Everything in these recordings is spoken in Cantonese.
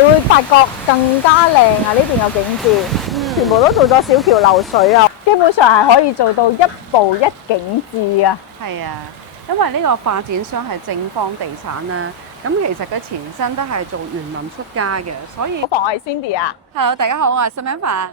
你會發覺更加靚啊！呢邊嘅景緻，全部都做咗小橋流水啊，基本上係可以做到一步一景緻啊！係啊，因為呢個發展商係正方地產啦，咁其實佢前身都係做園林出家嘅，所以我係 Cindy 啊。Hello，大家好，我係 Samantha。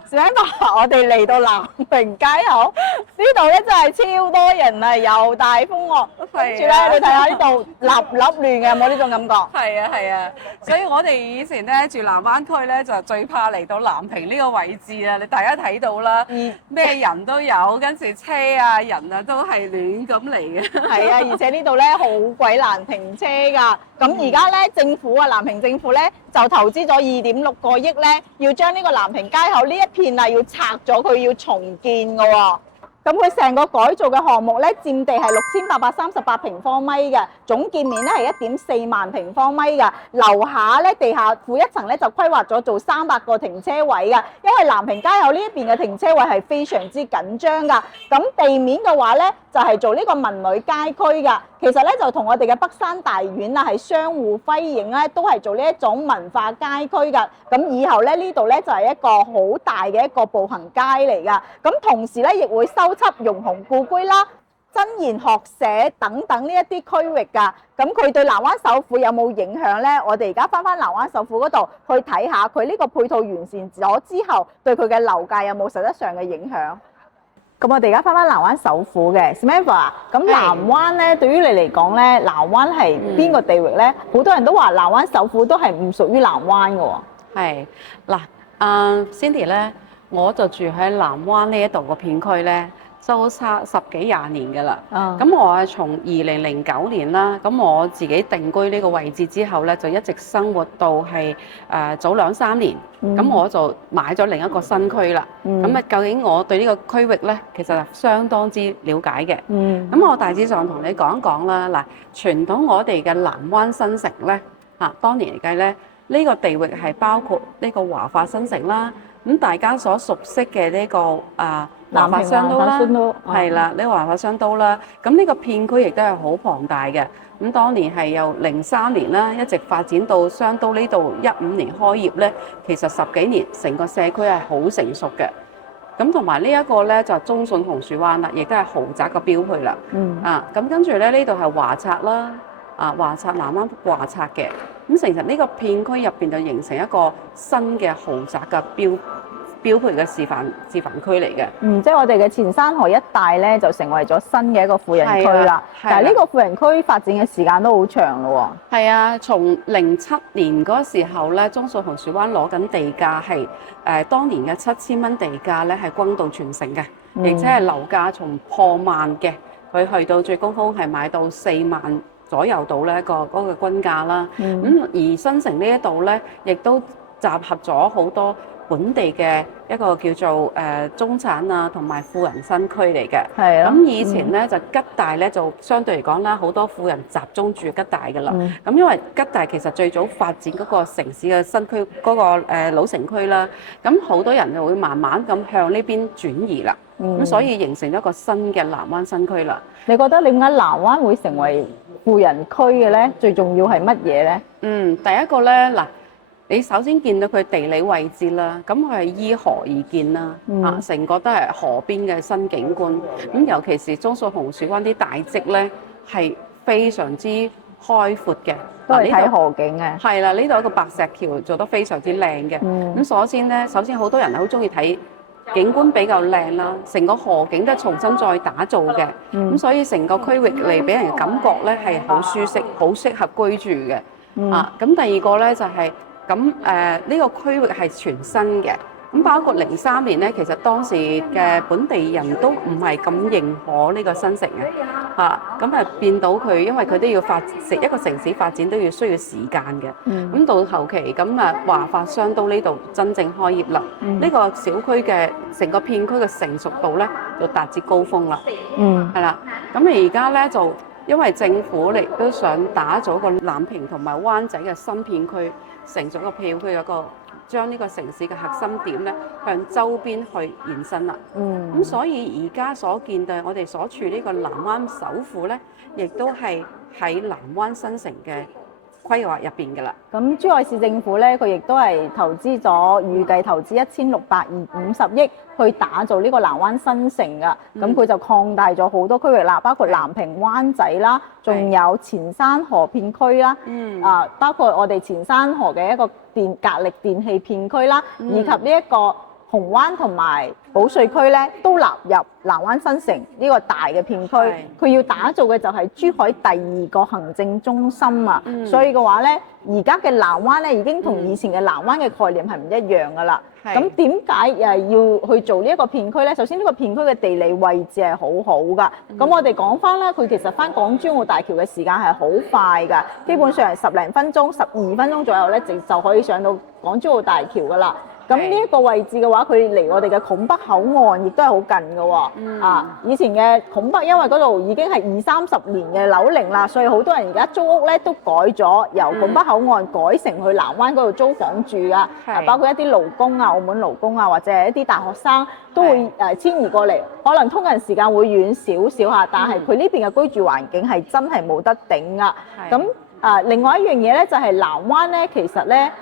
我哋嚟到南屏街口呢度咧，真係超多人啊，又大風樂，跟住咧你睇下呢度立立亂嘅，有冇呢種感覺？係啊係啊，所以我哋以前咧住南灣區咧，就最怕嚟到南屏呢個位置啊！你大家睇到啦，咩人都有，跟住車啊人啊都係亂咁嚟嘅。係啊，而且呢度咧好鬼難停車㗎。咁而家咧政府啊，南屏政府咧就投資咗2.6個億咧，要將呢個南屏街口呢一片啊要拆咗佢，要重建㗎喎。咁佢成個改造嘅項目咧，佔地係6838平方米嘅，總建面咧係1.4萬平方米嘅。樓下咧地下負一層咧就規劃咗做300個停車位嘅，因為南屏街口呢一邊嘅停車位係非常之緊張㗎。咁地面嘅話咧就係做呢個文旅街區㗎。其實咧就同我哋嘅北山大院啊係相互輝映咧，都係做呢一種文化街區㗎。咁以後咧呢度咧就係一個好大嘅一個步行街嚟㗎。咁同時咧亦會修葺容紅故居啦、真言學社等等呢一啲區域㗎。咁佢對南灣首府有冇影響咧？我哋而家翻南灣首府嗰度去睇下佢呢個配套完善咗之後，對佢嘅樓價有冇實質上嘅影響？咁我哋而家翻南灣首府嘅 Samantha， 咁南灣咧對於你嚟講咧，南灣係邊個地域咧？好多人都話南灣首府都係唔屬於南灣嘅喎。係嗱，Cindy 咧，我就住喺南灣呢一度個片區咧，都差10幾20年㗎啦。咁我係從2009年啦，咁我自己定居呢個位置之後咧，就一直生活到係早2-3年。咁我就買咗另一個新區啦。咁究竟我對呢個區域咧，其實係相當之了解嘅。咁我大致上同你講一講啦。嗱，傳統我哋嘅南灣新城咧，當年嚟計咧，呢個地域係包括呢個華發新城啦。咁大家所熟悉嘅呢個華發商都啦，係啦，呢個華發商都啦。咁呢個片區亦都係好龐大嘅。咁當年係由03年啦，一直發展到商都呢度15年開業咧，其實10幾年成個社區係好成熟嘅。咁同埋呢一個咧就中信紅樹灣啦，亦都係豪宅嘅標配啦。咁跟住咧呢度係華策啦，華策南灣華策嘅。咁其實呢個片區入邊就形成一個新嘅豪宅嘅標配嘅示範區嚟嘅。即係我哋嘅前山河一帶咧，就成為咗新嘅一個富人區啦。但係呢個富人區發展嘅時間都好長咯喎。係啊，從07年嗰時候咧，中信紅樹灣攞緊地價係當年嘅7000蚊地價咧係轟動全城嘅，而且係樓價從破萬嘅，佢去到最高峰係買到4萬左右到咧嗰個均價啦。而新城呢一度咧，亦都集合咗好多本地嘅一個叫做中產啊，同埋富人新區嚟嘅。係啊。咁以前咧就吉大咧就相對嚟講啦，好多富人集中住吉大㗎啦。咁因為吉大其實最早發展嗰個城市嘅新區嗰個老城區啦，咁好多人就會慢慢咁向呢邊轉移啦。咁所以形成咗一個新嘅南灣新區啦。你覺得點解南灣會成為富人區嘅咧？最重要係乜嘢咧？第一個咧嗱。你首先見到佢地理位置啦，咁佢係依河而建啦，成個都係河邊嘅新景觀。咁尤其是中信紅樹灣啲大積咧，係非常之開闊嘅，都係睇河景嘅。係啦，呢度有個白石橋做得非常之靚嘅。咁首先好多人好中意睇景觀比較靚啦，成個河景都係重新再打造嘅。咁所以成個區域嚟俾人嘅感覺咧係好舒適，好適合居住嘅。咁第二個咧就係。咁呢個區域係全新嘅，咁包括03年咧，其實當時嘅本地人都唔係咁認可呢個新城嘅，咁變到佢，因為佢都要一個城市發展都需要時間嘅，咁到後期咁華發商都呢度真正開業啦，呢個小區嘅成個片區嘅成熟度咧就達至高峰啦，係啦，咁而家咧就因為政府亦都想打造個南屏同埋灣仔嘅新片區。成咗個片區有個將呢個城市嘅核心點咧向周邊去延伸啦。咁所以而家所見嘅我哋所處呢個南灣首府咧，亦都係喺南灣新城嘅規劃入邊㗎啦。咁珠海市政府咧，佢亦都係投資咗預計投資1650億去打造呢個南灣新城㗎。咁佢就擴大咗好多區域啦，包括南屏灣仔啦，仲有前山河片區啦，包括我哋前山河嘅一個格力電器片區啦，以及呢一個紅灣同埋保稅區咧，都納入南灣新城呢個大嘅片區。佢要打造嘅就係珠海第2個行政中心啊！所以嘅話咧，而家嘅南灣咧已經同以前嘅南灣嘅概念係唔一樣噶啦。咁點解要去做呢一個片區咧？首先呢個片區嘅地理位置係好好噶。咁我哋講翻啦，佢其實翻港珠澳大橋嘅時間係好快㗎，基本上係10零分鐘、12分鐘左右咧，就可以上到港珠澳大橋噶啦。咁呢一個位置嘅話，佢離我哋嘅拱北口岸亦都係好近嘅喎。以前嘅拱北因為嗰度已經係20-30年嘅樓齡啦，所以好多人而家租屋咧都改咗，由拱北口岸改成去南灣嗰度租房住噶。包括一啲勞工啊、澳門勞工啊，或者係一啲大學生都會遷移過嚟，可能通勤時間會遠少少嚇，但係佢呢邊嘅居住環境係真係冇得頂噶。咁另外一樣嘢咧就係南灣咧，其實咧，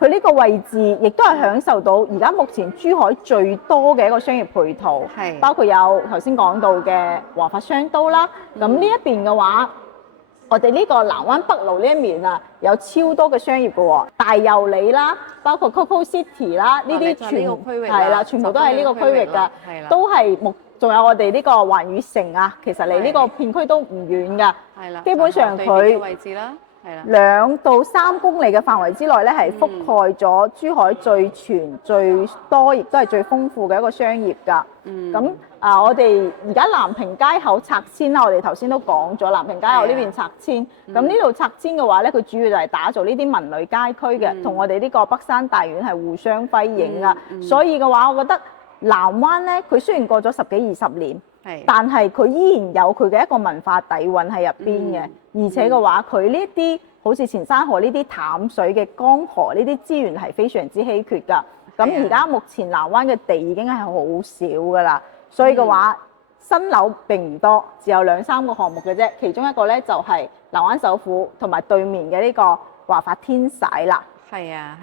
佢呢個位置亦都係享受到而家目前珠海最多嘅一個商業配套，包括有頭先講到嘅華發商都啦。咁呢一邊嘅話，我哋呢個南灣北路呢一面啊，有超多嘅商業嘅喎，大佑里啦，包括 Coco City 啦，呢啲全部都係呢個區域㗎，都係仲有我哋呢個環宇城啊，其實離呢個片區都唔遠㗎，基本上佢位置啦。2到3公里嘅範圍之內咧，係覆蓋咗珠海最全、最多，亦都係最豐富嘅一個商業㗎。咁我哋而家南屏街口拆遷啦，我哋頭先都講咗南屏街口呢邊拆遷。咁呢度拆遷嘅話咧，佢主要就係打造呢啲文旅街區嘅，同我哋呢個北山大院係互相輝映啊。所以嘅話，我覺得南灣咧，佢雖然過咗10幾20年，但係佢依然有佢嘅一個文化底蘊喺入邊嘅，而且嘅話，佢呢啲好似前山河呢啲淡水嘅江河呢啲資源係非常之稀缺㗎。咁而家目前南灣嘅地已經係好少㗎啦，所以嘅話，新樓並唔多，只有2-3個項目嘅啫。其中一個咧就係南灣首府同埋對面嘅呢個華發天璽啦。係啊，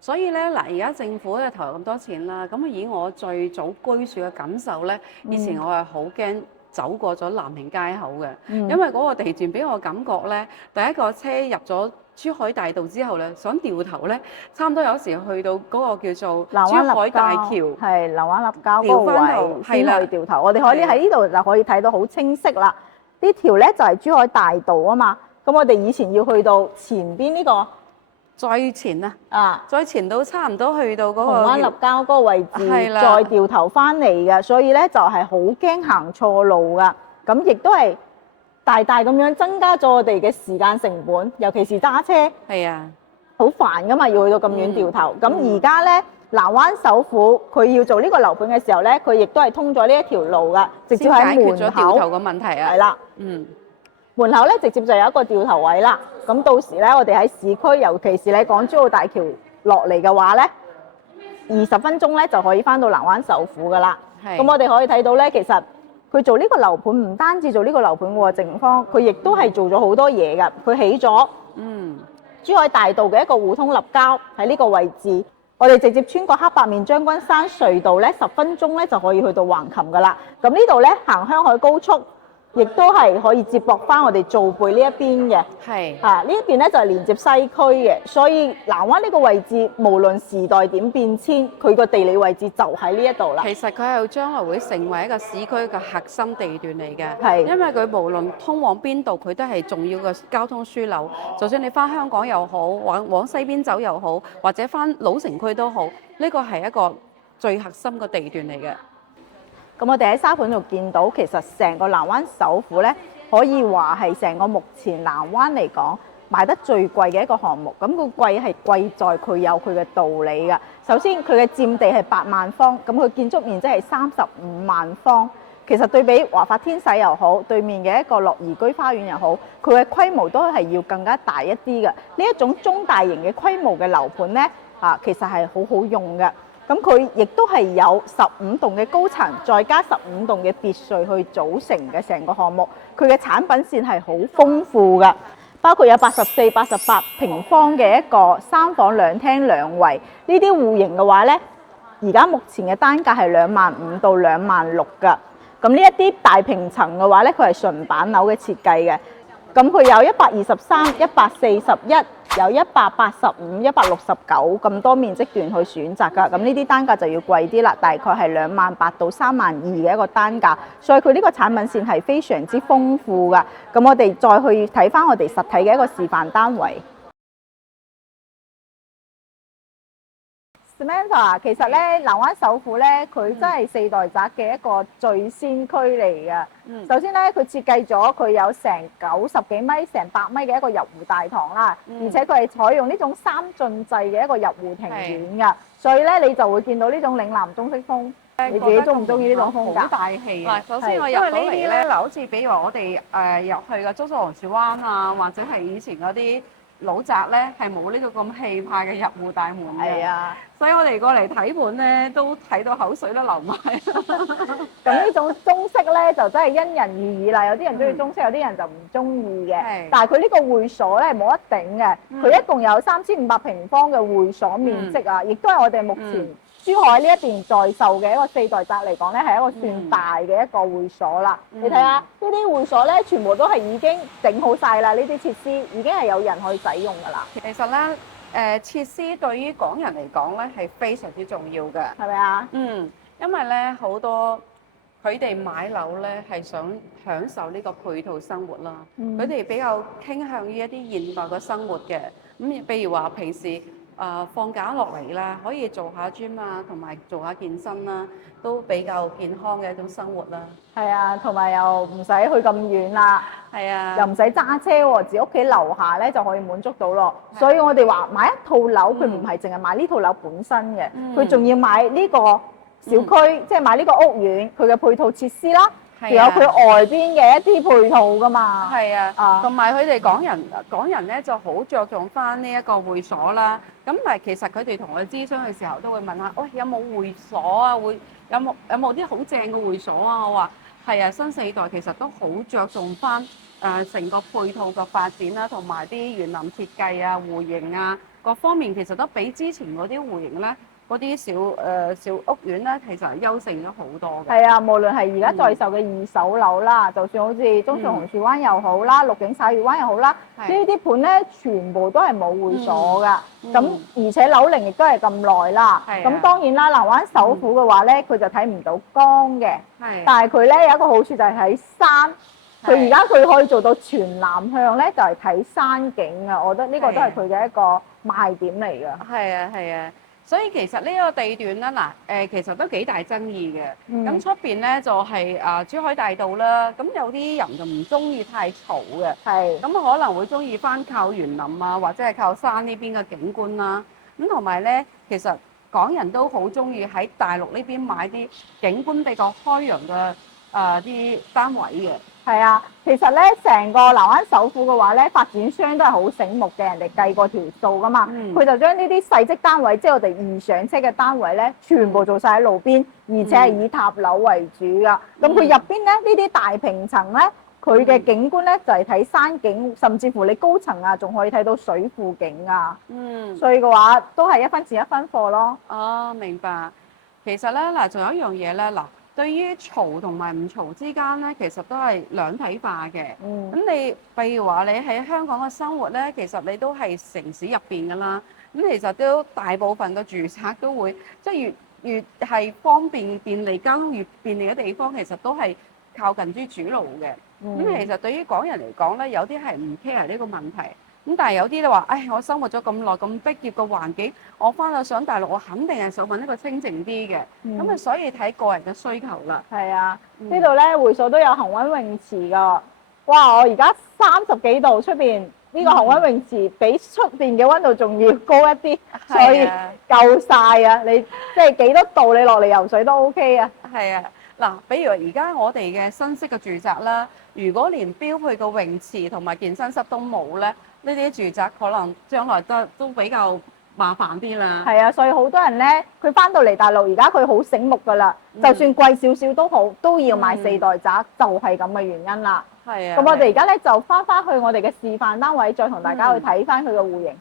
所以咧嗱，而家政府咧投入咁多錢啦，咁以我最早居住嘅感受咧，以前我係好驚走過咗南屏街口嘅，因為嗰個地段俾我感覺咧，第一個車入咗珠海大道之後咧，想掉頭咧，差唔多有時去到嗰個叫做珠海大橋，係南灣立交嗰個位先可以掉頭。我哋可以喺呢度就可以睇到好清晰啦。呢條咧就係珠海大道啊嘛，咁我哋以前要去到前邊呢個。再前再前到差唔多去到嗰個紅灣立交嗰個位置，再掉頭翻嚟嘅，所以咧就係好驚行錯路噶。咁亦都係大大咁樣增加咗我哋嘅時間成本，尤其是揸車。係啊，好煩噶嘛，要去到咁遠掉頭。咁而家咧，南灣首府佢要做呢個樓盤嘅時候咧，佢亦都係通咗呢一條路噶，直接喺門口。解決咗掉頭嘅問題啊！係啦，門口咧直接就有一個掉頭位啦。咁到時咧，我哋喺市區，尤其是你港珠澳大橋落嚟嘅話咧，20分鐘咧就可以翻到南灣首府噶啦。咁我哋可以睇到咧，其實佢做呢個樓盤唔單止做呢個樓盤嘅正方，佢亦都係做咗好多嘢㗎。佢起咗珠海大道嘅一個互通立交喺呢個位置，我哋直接穿過黑白面將軍山隧道咧，10分鐘咧就可以去到橫琴噶啦。咁呢度咧行香海高速，亦都係可以接駁翻我哋造貝呢一邊嘅，呢一邊咧就係連接西區嘅，所以南灣呢個位置無論時代點變遷，佢個地理位置就喺呢一度啦。其實佢係將來會成為一個市區嘅核心地段嚟嘅，因為佢無論通往邊度，佢都係重要嘅交通樞紐。就算你翻香港又好，往西邊走又好，或者翻老城區都好，呢個係一個最核心嘅地段嚟嘅。咁我哋喺沙盤度見到，其實成個南灣首府咧，可以話係成個目前南灣嚟講賣得最貴嘅一個項目。咁個貴係貴在佢有佢嘅道理㗎。首先佢嘅佔地係8萬方，咁佢建築面積係35萬方。其實對比華發天璽又好，對面嘅一個樂怡居花園又好，佢嘅規模都係要更加大一啲嘅。呢一種中大型嘅規模嘅樓盤咧，其實係好好用嘅。咁佢亦都係有15棟嘅高層，再加15棟嘅別墅去組成嘅成個項目。佢嘅產品線係好豐富㗎，包括有84、88平方嘅一個3房2廳2衛，呢啲戶型嘅話咧，而家目前嘅單價係25,000到26,000㗎。咁呢一啲大平層嘅話咧，佢係純板樓嘅設計嘅。咁佢有123、141，有185、169咁多面積段去選擇㗎。咁呢啲單價就要貴啲啦，大概係28,000到32,000嘅一個單價。所以佢呢個產品線係非常之豐富㗎。咁我哋再去睇翻我哋實體嘅一個示範單位。Samantha， 其實咧，南灣首府咧，佢真係4代宅嘅一個最先驅嚟嘅。首先咧，佢設計咗佢有成90幾米、成100米嘅一個入戶大堂啦，而且佢係採用呢種3進制嘅一個入戶庭院㗎，所以咧你就會見到呢種嶺南中式風。你自己中唔中意呢種風格？好大氣啊！首先我入到嚟咧，嗱，好似比如話我哋入去嘅竹篙灣啊，或者係以前嗰啲老宅咧，係冇呢個咁氣派嘅入戶大門嘅。係啊，所以我哋過嚟睇盤咧，都睇到口水都流埋。咁呢種中式咧，就真係因人而異啦。有啲人中意中式，有啲人就唔中意嘅。但係佢呢個會所咧冇得頂嘅，佢一共有3500平方嘅會所面積啊，亦都係我哋目前珠海呢一邊在售嘅一個4代宅嚟講咧，係一個算大嘅一個會所啦。你睇下呢啲會所咧，全部都係已經整好晒啦，呢啲設施已經係有人去使用㗎啦。其實咧，設施對於港人嚟講咧係非常之重要嘅，係咪啊？因為咧好多佢哋買樓咧係想享受呢個配套生活啦，佢哋比較傾向於一啲現代嘅生活嘅。咁譬如話平時放假落嚟啦，可以做下 gym 啊，同埋做下健身啦，都比較健康嘅一種生活啦。係啊，同埋又唔使去咁遠啦。係啊，又唔使揸車喎，自己屋企樓下咧就可以滿足到咯。所以我哋話買一套樓，佢唔係淨係買呢套樓本身嘅，佢仲要買呢個小區，即係買呢個屋苑佢嘅配套設施啦，仲有佢外邊嘅一啲配套噶嘛。係啊，同埋佢哋港人咧就好着重翻呢一個會所啦。咁但係其實佢哋同我哋諮詢嘅時候都會問下，喂，有冇會所啊？有冇啲好正嘅會所啊？我話係啊，新4代其實都好着重翻成個配套嘅發展啦，同埋啲園林設計啊、戶型啊各方面，其實都比之前嗰啲戶型咧。嗰啲小屋苑咧，其實係優勝咗好多嘅。係啊，無論係而家在售嘅二手樓啦，就算好似中信紅樹灣又好啦，綠景曬月灣又好啦，呢啲盤咧全部都係冇會所㗎。咁而且樓齡亦都係咁耐啦。咁當然啦，南灣首府嘅話咧，佢就睇唔到江嘅。但係佢咧有一個好處就係喺山。佢而家佢可以做到全南向咧，就係睇山景啊！我覺得呢個都係佢嘅一個賣點嚟㗎。係啊。所以其實呢個地段咧，其實都幾大爭議嘅。咁出邊咧就係珠海大道啦。咁有啲人就唔中意太嘈嘅。咁可能會中意翻靠園林啊，或者係靠山呢邊嘅景觀啦。咁同埋咧，其實港人都好中意喺大陸呢邊買啲景觀比較開揚嘅啲單位嘅。係啊，其實咧成個南灣首府嘅話咧，發展商都係好醒目嘅，人哋計過條數噶嘛。佢就將呢啲細積單位，即係我哋易上車嘅單位咧，全部做晒喺路邊，而且係以塔樓為主噶。咁佢入邊咧呢啲大平層咧，佢嘅景觀咧就係睇山景，甚至乎你高層啊，仲可以睇到水庫景啊。所以嘅話都係一分錢一分貨咯。哦，明白。其實咧嗱，仲有一樣嘢咧嗱。對於嘈同埋唔嘈之間咧，其實都係兩體化嘅。咁你譬如話你喺香港嘅生活咧，其實你都係城市入邊㗎啦。咁其實都大部分嘅住宅都會，即係越係方便便利交通越便利嘅地方，其實都係靠近啲主路嘅。咁其實對於港人嚟講咧，有啲係唔 care 呢個問題。咁但係有啲咧話，我生活咗咁耐咁逼仄嘅環境，我翻到上大陸，我肯定係想揾一個清靜啲嘅。咁啊，所以睇個人嘅需求啦。係啊，呢度咧會所都有恒溫泳池㗎。哇！我而家30幾度，出邊呢個恒溫泳池比出邊嘅溫度仲要高一啲，所以夠晒啊！你即係幾多度你落嚟游水都 OK 啊。係啊，嗱，比如而家我哋嘅新式嘅住宅啦，如果連標配嘅泳池同埋健身室都冇咧，呢啲住宅可能將來都比較麻煩啲啦。係啊，所以好多人咧，佢翻到嚟大陸，而家佢好醒目㗎啦。就算貴少少都好，都要買4代宅，就係咁嘅原因啦。係啊。咁我哋而家咧就翻去我哋嘅示範單位，再同大家去睇翻佢嘅戶型。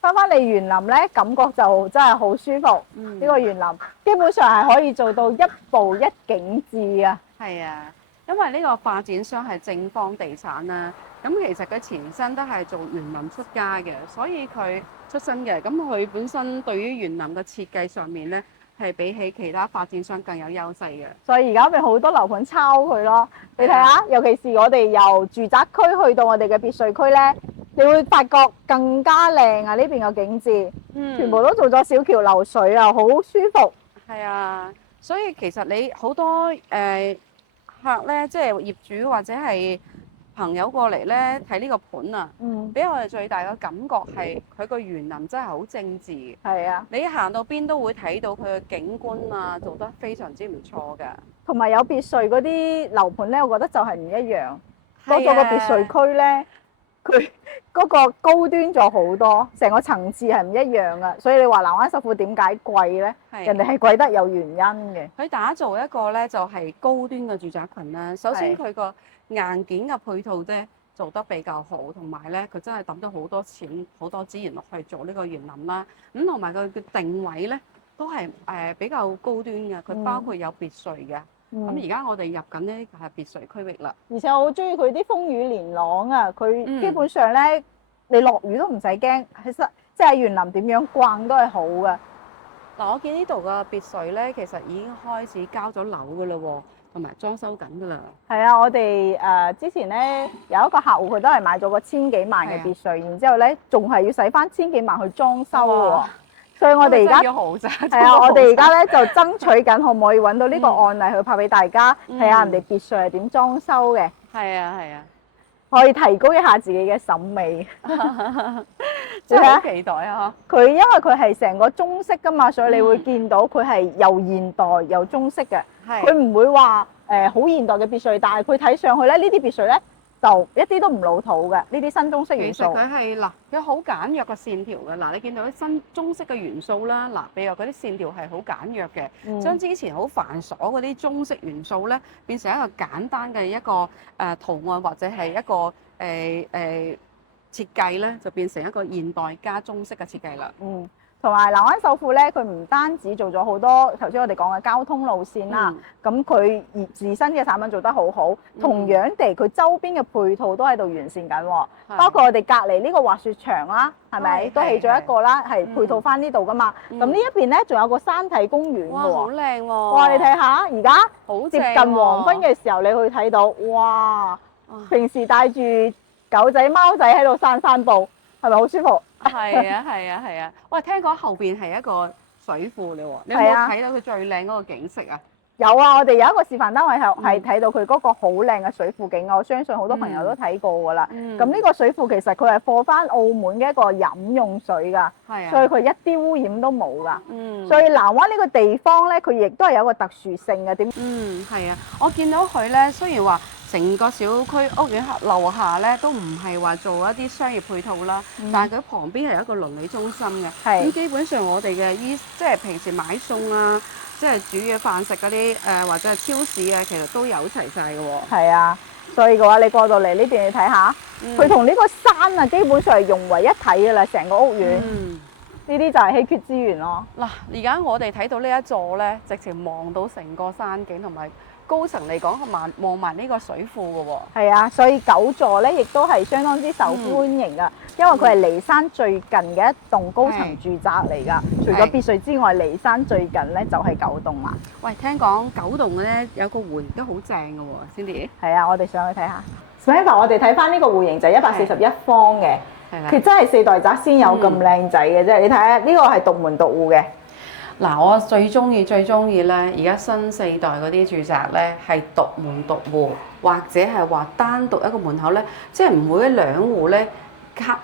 翻嚟園林咧，感覺就真係好舒服。呢個園林基本上係可以做到一步一景致啊。係啊，因為呢個發展商係正方地產啦，咁其實佢前身都係做園林出家嘅，所以佢出身嘅，咁佢本身對於園林嘅設計上面咧，係比起其他發展商更有優勢嘅。所以而家咪好多樓盤抄佢咯。你睇下，尤其是我哋由住宅區去到我哋嘅別墅區咧，你會發覺更加靚啊！呢邊嘅景緻，全部都做咗小橋流水啊，好舒服。係啊，所以其實你好多客咧，即係業主或者係朋友過嚟咧睇呢個盤啊，俾我哋最大嘅感覺係佢個園林真係好精緻。係啊，你行到邊都會睇到佢嘅景觀啊，做得非常之唔錯㗎。同埋有別墅嗰啲樓盤咧，我覺得就係唔一樣。多咗個別墅區咧，佢嗰個高端咗好多，成個層次係唔一樣噶。所以你話南灣首富點解貴咧？人哋係貴得有原因嘅。佢打造一個咧就係高端嘅住宅群啦。首先佢個硬件嘅配套咧做得比較好，同埋咧佢真係抌咗好多錢、好多資源落去做呢個園林啦。咁同埋佢嘅定位咧都係比較高端嘅，佢包括有別墅嘅。咁而家我哋入緊呢係別墅區域啦，而且我好中意佢啲風雨連廊啊！佢基本上咧，你落雨都唔使驚，其實即係園林點樣逛都係好嘅。嗱，我見呢度嘅別墅咧，其實已經開始交咗樓噶啦喎，同埋裝修緊噶啦。係啊，我哋之前咧有一個客戶，佢都係買咗個千幾萬嘅別墅，然之後咧仲係要使翻千幾萬去裝修喎。所以我哋而家係啊，我哋而家咧就爭取緊，可唔可以揾到呢個案例去拍俾大家睇下人哋別墅係點裝修嘅。係啊係啊，可以提高一下自己嘅審美。真係好期待啊！佢因為佢係成個中式噶嘛，所以你會見到佢係又現代又中式嘅。佢唔會話好現代嘅別墅，但係佢睇上去咧，呢啲別墅咧就一啲都唔老土嘅，呢啲新中式元素。其實佢係嗱，有好簡約嘅線條嘅。嗱，你見到啲新中式嘅元素啦，嗱，譬如話嗰啲線條係好簡約嘅，將之前好繁瑣嗰啲中式元素咧，變成一個簡單嘅一個圖案或者係一個設計咧，就變成一個現代加中式嘅設計啦。同埋南灣首富咧，佢唔單止做咗好多頭先我哋講嘅交通路線啦，咁佢自身嘅產品做得好好，同樣地佢周邊嘅配套都喺度完善緊喎，包括我哋隔離呢個滑雪場啦，係咪都起咗一個啦，係配套翻呢度噶嘛。咁呢一邊咧仲有個山體公園喎，哇，好靚喎！哇，你睇下，而家接近黃昏嘅時候，你去睇到，哇！平時帶住狗仔貓仔喺度散步，係咪好舒服？係啊係啊係啊！喂，聽講後邊係一個水庫嚟喎，你有冇睇到佢最靚嗰個景色啊？有啊，我哋有一個示範單位係睇到佢嗰個好靚嘅水庫景，我相信好多朋友都睇過㗎啦。咁呢個水庫其實佢係貨翻澳門嘅一個飲用水㗎，所以佢一啲污染都冇㗎。所以南灣呢個地方咧，佢亦都係有一個特殊性嘅。點？係啊，我見到佢咧，雖然話成個小區屋苑樓下咧都唔係話做一啲商業配套啦，但係佢旁邊係一個鄰里中心嘅。咁基本上我哋嘅即係平時買餸啊，即係煮嘅飯食嗰啲或者係超市啊，其實都有齊晒嘅喎。係啊，所以嘅話，你過到嚟呢邊你睇下，佢同呢個山啊，基本上係融為一體嘅啦，成個屋苑。呢啲就係稀缺資源咯。嗱，而家我哋睇到呢一座咧，直情望到成個山景，同埋高層嚟講望埋呢個水庫嘅喎。係啊，所以9座咧，亦都係相當之受歡迎噶，因為佢係離山最近嘅一棟高層住宅嚟噶。除咗別墅之外，離山最近咧就係9棟啦。喂，聽講9棟咧有個戶型都好正嘅喎，Cindy。係啊，我哋上去睇下。Samantha，我哋睇翻呢個戶型就係141方嘅。佢真係4代宅先有咁靚仔嘅啫，你睇下呢個係獨門獨戶嘅。嗱，我最中意咧，而家新世代嗰啲住宅咧係獨門獨戶，或者係話單獨一個門口咧，即係唔會2戶咧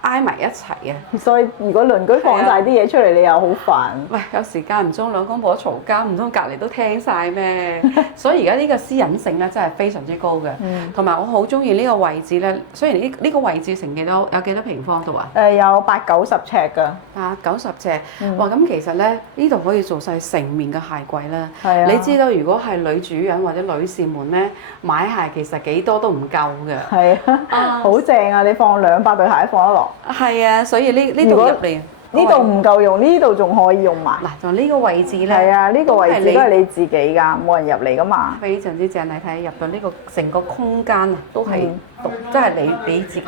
挨埋一齊啊！所以如果鄰居放晒啲嘢出嚟，你又好煩。喂，有時間唔中兩公婆嘈交，唔通隔離都聽晒咩？所以而家呢個私隱性咧真係非常之高嘅。同埋我好中意呢個位置咧，雖然呢個位置成幾多有幾多平方度啊？有80-90尺㗎。啊，90尺。哇！咁其實咧呢度可以做晒成面嘅鞋櫃啦。係啊。你知道如果係女主人或者女士們咧買鞋其實幾多都唔夠嘅。係啊。好正啊！你放200對鞋放得落。係啊，所以呢度入嚟。呢度唔夠用，呢度仲可以用埋。嗱，就呢個位置咧，係啊，呢個位置都係你自己㗎，冇人入嚟㗎嘛。非常之正，你睇入到呢個成個空間啊，都係即係你自己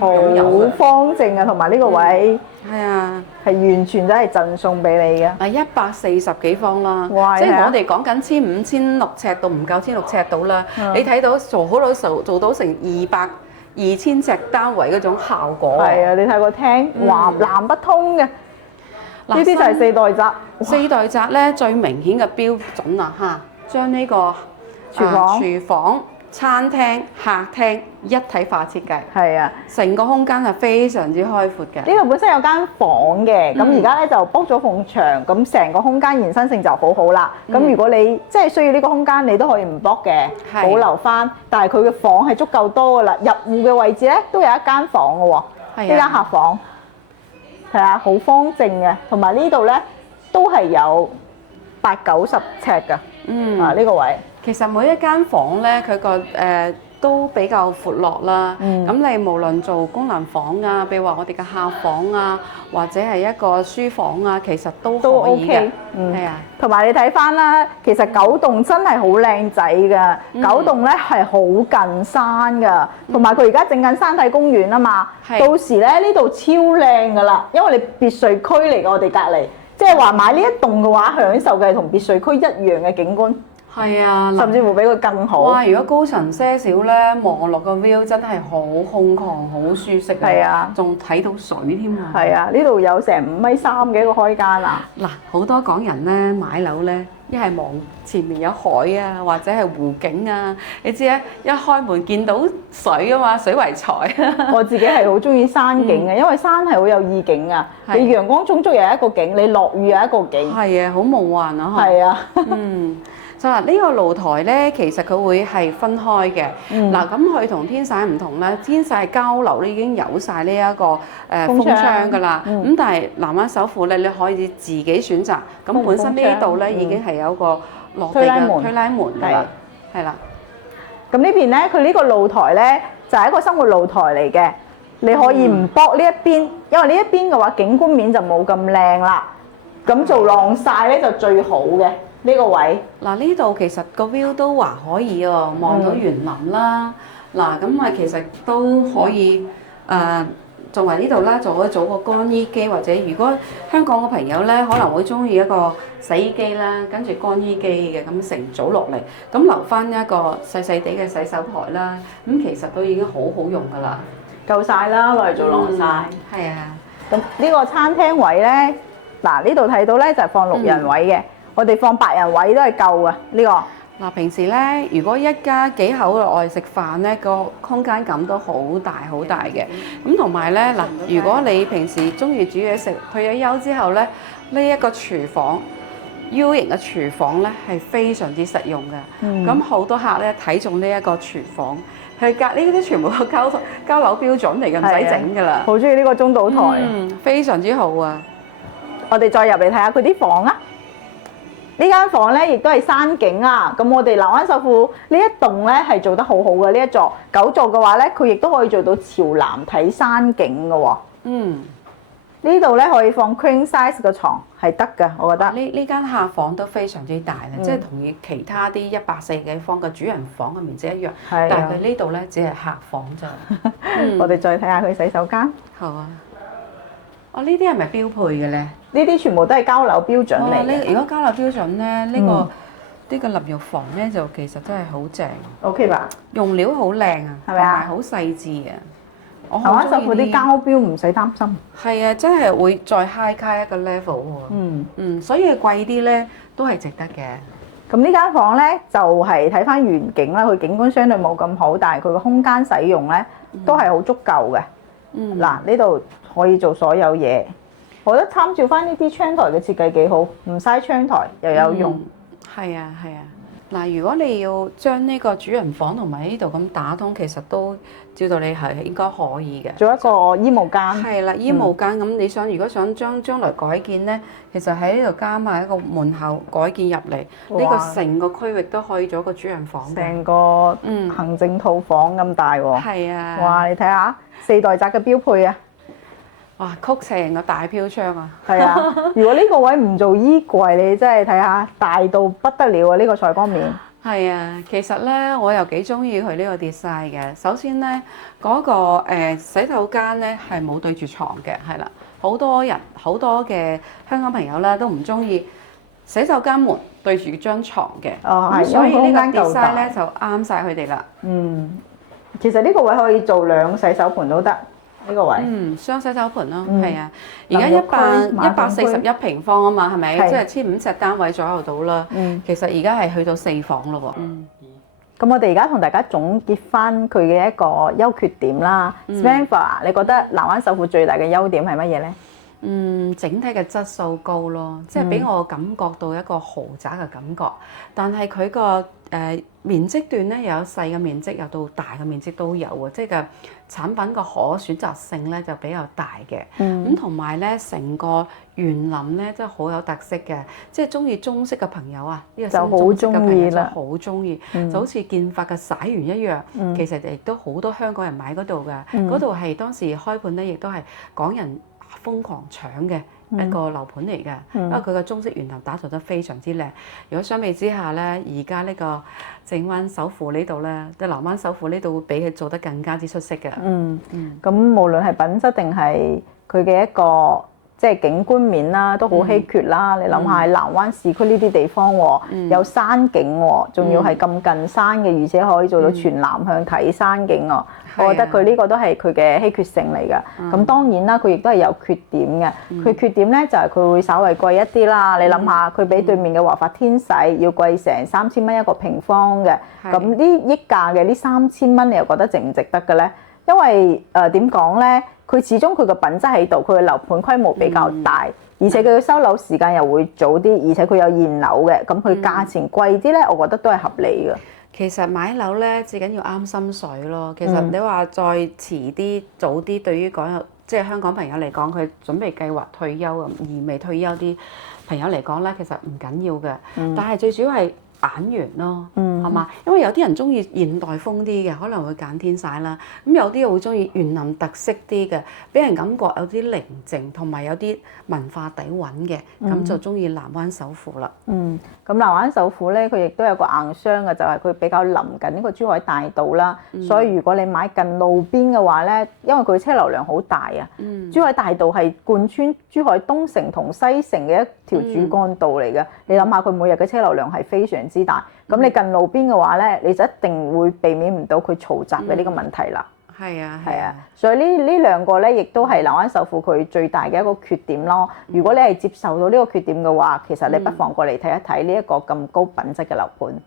擁有嘅。好方正啊，同埋呢個位係啊，係完全真係贈送俾你嘅。140幾方啦，即係我哋講緊1500、1600尺到唔夠1600尺到啦。你睇到做好到做到成2000尺單位嗰種效果。係啊，你睇個廳，哇，南北通嘅。呢啲就係4代閘。4代閘咧最明顯嘅標準啊嚇，將呢個廚房、餐廳、客廳一體化設計。係啊，成個空間係非常之開闊嘅。呢度本身有間房嘅，咁而家咧就剝咗埲牆，咁成個空間延伸性就好好啦。咁如果你即係需要呢個空間，你都可以唔剝嘅，保留翻。但係佢嘅房係足夠多噶啦，入戶嘅位置咧都有一間房嘅喎，呢間客房。係啊，好方正嘅，同埋呢度咧都係有80-90尺㗎。啊呢個位。其實每一間房咧，佢個都比較闊落啦。咁你無論做功能房啊，譬如話我哋嘅客房啊，或者係一個書房啊，其實都可以嘅。係啊。同埋你睇翻啦，其實九棟真係好靚仔㗎。九棟咧係好近山㗎，同埋佢而家整緊山體公園啊嘛。到時咧呢度超靚㗎啦，因為你別墅區嚟㗎，我哋隔離，即係話買呢一棟嘅話，享受嘅係同別墅區一樣嘅景觀。係啊，甚至乎比佢更好。哇！如果高層些少咧，望落個 view 真係好空曠、好舒適啊！係啊，仲睇到水添啊！係啊，呢度有成5.3米嘅一個開間啊！嗱，好多港人咧買樓咧，一係望前面有海啊，或者係湖景啊。你知咧，一開門見到水啊嘛，水為財。我自己係好中意山景嘅，因為山係好有意境啊。你陽光充足又有一個景，你落雨又有一個景。係啊，好夢幻啊！係啊，就話呢個露台咧，其實佢會係分開嘅。嗱，咁佢同天璽唔同咧，天璽交流咧已經有晒呢一個風窗㗎啦。咁但係南灣首富咧，你可以自己選擇。咁本身呢度咧已經係有個落地嘅推拉門㗎啦。係啦。咁呢邊咧，佢呢個露台咧就係一個生活露台嚟嘅。你可以唔駁呢一邊，因為呢一邊嘅話景觀面就冇咁靚啦。咁做晾曬咧就最好嘅。呢個位嗱，呢度其實個 view 都還可以喎，望到園林啦。嗱，咁啊其實都可以作為呢度啦，就可以做個乾衣機，或者如果香港嘅朋友咧可能會中意一個洗衣機啦，跟住乾衣機嘅咁成組落嚟，咁留翻一個細細地嘅洗手台啦。咁其實都已經好好用㗎啦，夠晒啦，攞嚟做晾曬。係啊，咁呢個餐廳位咧，嗱呢度睇到咧就係放6人位嘅。我哋放8人位都係夠嘅呢個。嗱，平時咧，如果一家幾口落外食飯咧，個空間感都好大好大嘅。咁同埋咧，嗱，如果你平時中意煮嘢食，退咗休之後咧，呢一個廚房 U 型嘅廚房咧係非常之實用嘅。咁好多客咧睇中呢一個廚房，佢隔呢啲全部都交樓標準嚟嘅，唔使整㗎啦。好中意呢個中島台，非常之好啊！我哋再入嚟睇下佢啲房啊。呢間房咧亦都係山景啊！咁我哋南灣首富呢一棟咧係做得好好嘅，呢一座9座嘅話咧，佢亦都可以做到朝南睇山景嘅喎。呢度咧可以放 queen size 嘅床係得㗎，我覺得。呢間客房都非常之大咧，即係同其他啲140幾方嘅主人房嘅面積一樣，但係佢呢度咧只係客房咋。我哋再睇下佢洗手間。好啊。呢啲係咪標配嘅咧？呢啲全部都係交樓標準嚟嘅。如果交樓標準咧，呢個淋浴房咧就其實真係好正。OK 吧？用料好靚啊，係咪啊？好細緻啊！我好中意啲。首富啲膠標唔使擔心。係啊，真係會再 high 卡一個 level 喎。所以貴啲咧都係值得嘅。咁呢間房咧就係睇翻園景啦，佢景觀相對冇咁好，但係佢個空間使用咧都係好足夠嘅。嗱呢度可以做所有嘢，我覺得參照翻呢啲窗台嘅設計幾好，唔嘥窗台又有用。係啊係啊。嗱，如果你要將呢個主人房同埋呢度咁打通，其實都照道理係應該可以嘅。做一個衣帽間。係啦，衣帽間咁你想，如果想將來改建咧，其實喺呢度加埋一個門口改建入嚟，呢個成個區域都可以做一個主人房。成個行政套房咁大喎。係啊。哇！你睇下4代宅嘅標配啊！哇，曲斜型個大飄窗啊！係啊，如果呢個位唔做衣櫃，你真係睇下大到不得了啊！呢個採光面。係啊，其實咧我又幾中意佢呢個 design 嘅。首先咧，嗰個洗手間咧係冇對住床嘅，係啦。好多嘅香港朋友咧都唔中意洗手間門對住張床嘅。哦，係，所以呢個空間 design 咧就啱晒佢哋啦。其實呢個位可以做2洗手盆都得。呢個位，雙洗手盆咯，係啊！而家141平方啊嘛，係咪？即係1500尺單位左右到啦。其實而家係去到4房咯喎。咁我哋而家同大家總結翻佢嘅一個優缺點啦。Samantha，你覺得南灣首富最大嘅優點係乜嘢咧？整體嘅質素高咯，即係俾我感覺到一個豪宅嘅感覺。但係佢個面積段咧，有細嘅面積，有到大嘅面積都有喎，即係嘅產品個可選擇性咧就比較大嘅。咁同埋咧，成個園林咧真係好有特色嘅，即係中意中式嘅朋友啊，呢個新中式嘅朋友就好中意，就好似建發嘅璽園一樣。其實亦都好多香港人買嗰度㗎，嗰度係當時開盤咧，亦都係港人瘋狂搶嘅一個樓盤嚟嘅，因為佢個中式園林打造得非常之靚。如果相比之下咧，而家呢個正灣首富呢度咧，即係南灣首富呢度會比佢做得更加之出色嘅。咁無論係品質定係佢嘅一個即係景觀面啦，都好稀缺啦。你諗下，南灣市區呢啲地方喎，有山景喎，仲要係咁近山嘅，而且可以做到全南向睇山景喎。我覺得佢呢個都係佢嘅稀缺性嚟㗎。咁當然啦，佢亦都係有缺點嘅。佢缺點咧就係佢會稍微貴一啲啦。你諗下，佢比對面嘅華發天使要貴成3000蚊一個平方嘅。咁呢溢價嘅呢3000蚊，你又覺得值唔值得嘅咧？因為點講咧？佢始終佢個品質喺度，佢嘅樓盤規模比較大，而且佢嘅收樓時間又會早啲，而且佢有現樓嘅，咁佢價錢貴啲咧，我覺得都係合理嘅。其實買樓咧，最緊要啱心水咯。其實你話再遲啲、早啲，對於即係香港朋友嚟講，佢準備計劃退休而未退休啲朋友嚟講咧，其實唔緊要嘅。但係最主要係眼緣咯，係嘛？因為有啲人中意現代風啲嘅，可能會揀天璽啦。咁有啲又會中意園林特色啲嘅，俾人感覺有啲寧靜，同埋有啲文化底蘊嘅，咁就中意南灣首富啦。咁南灣首富咧，佢亦都有個硬傷嘅，就係佢比較臨近呢個珠海大道啦。所以如果你買近路邊嘅話咧，因為佢車流量好大啊。珠海大道係貫穿珠海東城同西城嘅一條主幹道嚟嘅。你諗下，佢每日嘅車流量係非常之大。咁你近路邊嘅話咧，你就一定會避免唔到佢嘈雜嘅呢個問題啦。係啊，係啊，所以呢兩個咧，亦都係南灣首富佢最大嘅一個缺點咯。如果你係接受到呢個缺點嘅話，其實你不妨過嚟睇一睇呢一個咁高品質嘅樓盤。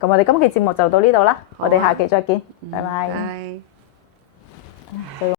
咁我哋今期節目就到呢度啦，我哋下期再見，拜拜。